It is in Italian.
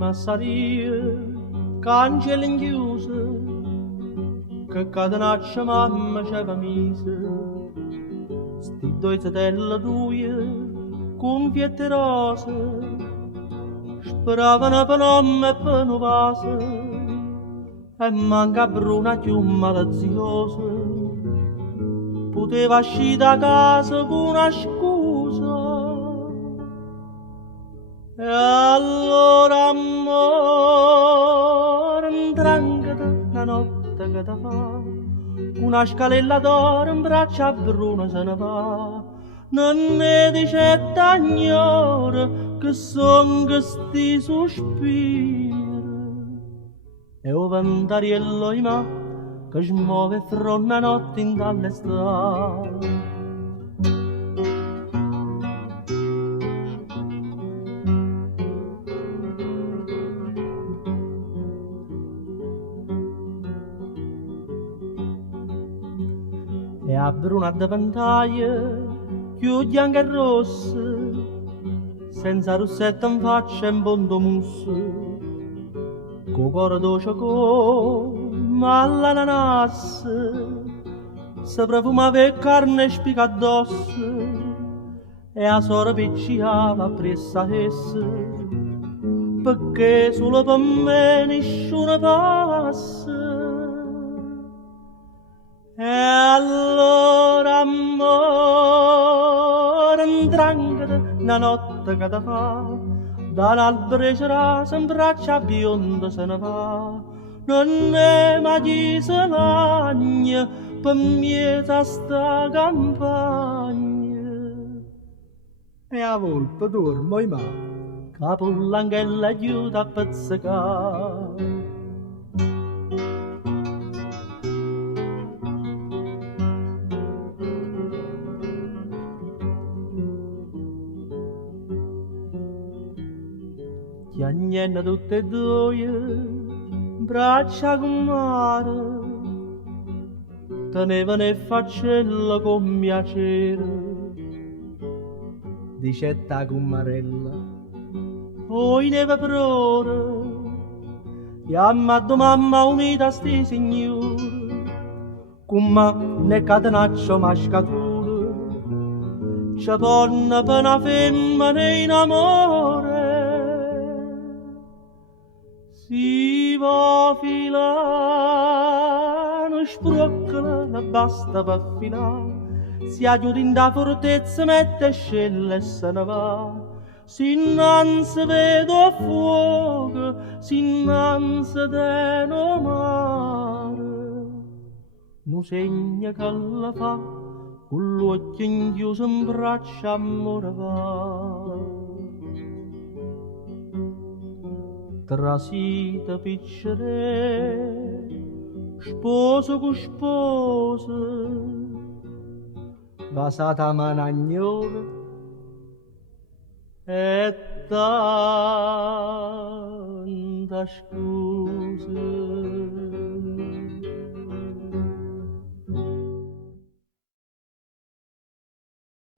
massarie, cancelli chiuse, che catenaccia mamma c'aveva mise, sti due satelle tue, cunfiette rose, speravano per nome e per un vaso, e manca bruna più maliziosa, poteva uscire da casa con una scusa. E allora amore, intrancata la notte che ti fa, una scalella d'oro in braccio a Bruno se ne va. Non ne dice d'agnore che son questi sospiri, e o ventariello in mano che smuove fronte a notte in dall'estate. E a bruna de ventaglie, più bianca e rossa, senza rossetto in faccia e in bondo musso, co cuore dolce come all'ananas, se profumava e carne e spica addosso, e a sora picciava pressa essa, perché solo per me nessuno passa. E allora amore, intrancata una notte che ti fa, da l'albero cerasa in braccia bionda se ne va. Non è mai chi se lagna per mieta sta campagna. E a volpe dormo in mano, capoll'anghella aiuta a pezzicare. Chiagnenna tutte e due, braccia con mare, tenevano e faccella con piacere. Dicetta cummarella, oi neve per ora, e ammaddo mamma unita sti signore, cumma ne catenaccio mascatura, c'è ponna per una femmina in amore. Si va filare, sbroccala, la basta per filare, si aiuta in da fortezza, mette scella e se ne va. Si innanzi vedo fuoco, si innanzi teno mare, nu segna che la fa, con l'occhio inchiuso in braccia amore va. Trasita piccere, sposo con sposa, vasata managnola e tanta scusa.